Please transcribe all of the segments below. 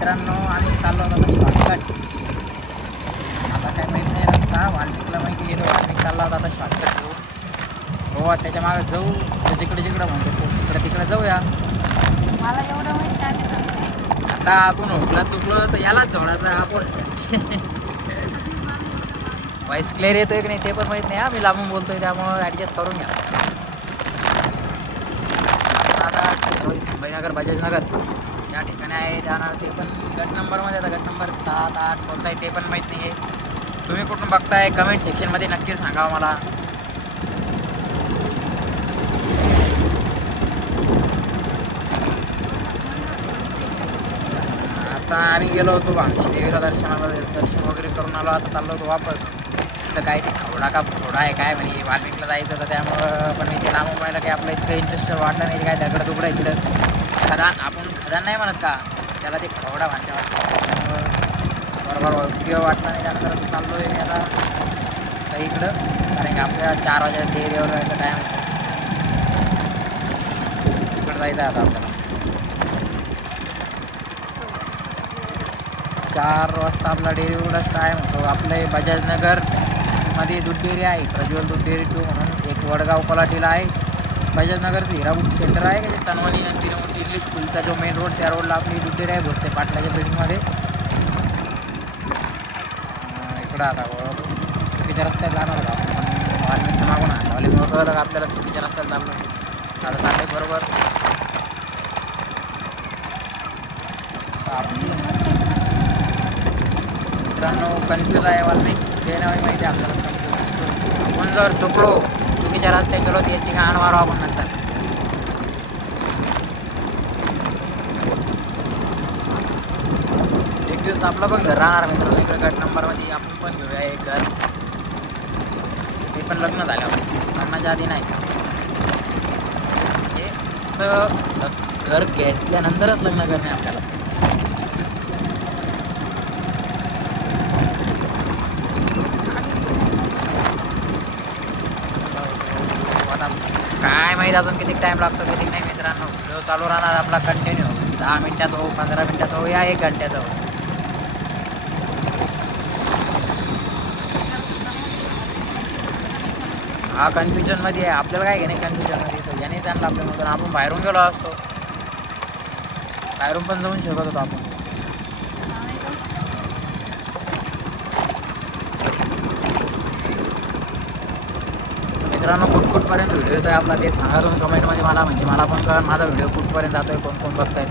मित्रांनो आम्ही चाललो होतो शॉर्टकट. आता काय माहीत नाही रस्ता, वाल्मिकला माहिती गेलो. वाल्मिक चालला होता आता शॉर्टकट घेऊन. हो त्याच्या मागे जाऊ, जिकडे जिकडं म्हणतो तिकडे तिकडे जाऊया. मला एवढं माहिती आम्ही सांगते. आता आपण होकला चुकलो तर यालाच जोडायचं आपण. व्हॉइस क्लिअर येतोय की नाही ते पण माहीत नाही. आम्ही लांबून बोलतोय त्यामुळं ॲडजस्ट करून घ्या. आता संभाजीनगर बजाजनगर या ठिकाणी आहे जाणार. ते पण गट नंबरमध्ये. आता गट नंबर 7, 8 कोणता आहे ते पण माहीत नाही आहे. तुम्ही कुठून बघताय कमेंट सेक्शनमध्ये नक्की सांगा मला. आता आम्ही गेलो होतो आमची देवीला दर्शन वगैरे करून आलो. आता चाललो होतो वापस. तर काय ते खवडा का फोडा आहे काय म्हणे, वाल्मिकला जायचं होतं त्यामुळं. पण मी ते लांबून पाहिलं काही आपलं इतकं इंटरेस्ट वाटलं नाही. काय दगड तुकडं इकडं खदान, आपण खदान नाही म्हणत का त्याला, ते खवडा म्हणते वाटतं. त्यामुळं बरोबर उपयोग वाटला नाही. त्यानंतर चाललो आहे मी आता तर इकडं, कारण की आपल्या 4 वाजेच्या एरियावर जायचं टाईम होतं. इकडं जायचं आता आपल्याला 4 वाजता आपला डेअरीवरच टाईम होतो. आपलं बजाजनगर मध्ये दूध डेअरी आहे, प्रज्वल दूध डेअरी 2 म्हणून. एक वडगाव कोलाटीला आहे. बजाजनगरचं हिरा बुक सेंटर आहे का ते तनवाली आणि तिरुमूर्ती इंग्लिश स्कूलचा जो मेन रोड, त्या रोडला आपली दूध डेअरी आहे भोसले पाटलाच्या बिल्डिंगमध्ये. इकडं आता चुकीच्या रस्त्यात जाणार होता आपण. वाल्मिकचं मागून आणलं कळलं का आपल्याला चुकीच्या रस्त्यात चाललो. आता चाललंय बरोबर. मित्रांनो कन्फ्यूज आहे वाल्मिक, ते नाही माहिती आपल्याला. आपण जर चुकलो चुकीच्या रस्त्यात गेलो तर याची घाण मारू आपण नंतर. एक दिवस आपलं पण घर राहणार मित्रांनो इकडे गट नंबरमध्ये. आपण पण घेऊया एक घर. ते पण लग्न झाल्यावर, लग्नाच्या आधी नाही. हे घर घेतल्यानंतरच लग्न करणे आपल्याला. काय माहीत अजून किती टाईम लागतो किती नाही मित्रांनो. व्हिडिओ चालू राहणार आपला कंटिन्यू. 10 मिनिटात हो, 15 मिनिटात हो, या 1 घंट्यात हो. हा कन्फ्युजनमध्ये आहे. आपल्याला काय घेणे कन्फ्युजनमध्ये. याने त्यांना आपल्यानंतर आपण बाहेरून गेलो असतो, बाहेरून पण जाऊन शकत होतो आपण. मित्रांनो कुठपर्यंत व्हिडिओ येतो आहे आपला ते सांगा तुम्ही कमेंटमध्ये मला. म्हणजे मला पण कळेल माझा व्हिडिओ कुठपर्यंत जातो आहे, कोण कोण बघताय.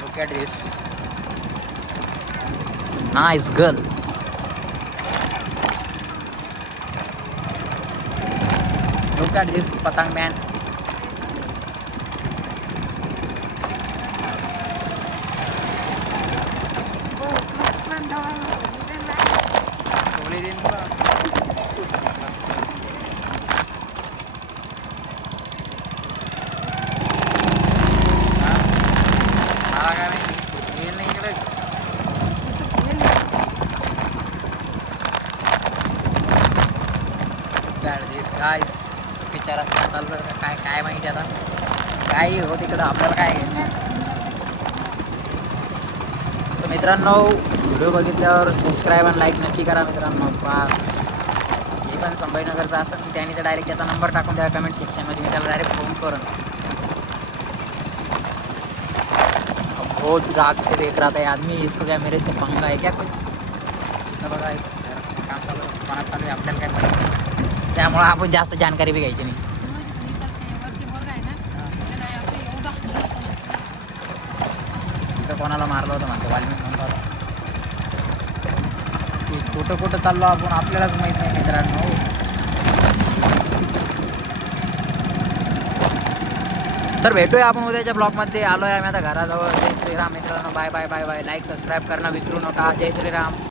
Look at this nice girl. Look at this patang man. गाईस चुकीच्या रस्त्यात चाललं काय काय माहिती आता. काही हो तिकडं आपल्याला काय घ्यायचं. तर मित्रांनो व्हिडिओ बघितल्यावर सबस्क्राईब आणि लाईक नक्की करा मित्रांनो. पास हे पण संभाजीनगरचा असेल त्याने तर डायरेक्ट त्याचा नंबर टाकून द्या कमेंट सेक्शनमध्ये. मी त्याला डायरेक्ट फोन करून. बहुत राग से देख रहा था आदमी, इसको क्या मेरे से पंगा है क्या कोई. बघा काम चालू मनात चालू आहे आपल्याला काय माहिती, त्यामुळं आपण जास्त जानकारी बी घ्यायची नाही. तिथं कोणाला मारलं होतं म्हणतो वाल्मिक म्हणतो. कुठं कुठं चाललो आपण आपल्यालाच माहीत नाही मित्रांनो. तर भेटूया आपण उद्याच्या ब्लॉगमध्ये. आलो आहे आम्ही आता घराजवळ. जय श्रीराम मित्रांनो. Bye bye bye bye. Like subscribe करणं विसरू नका. जय श्रीराम.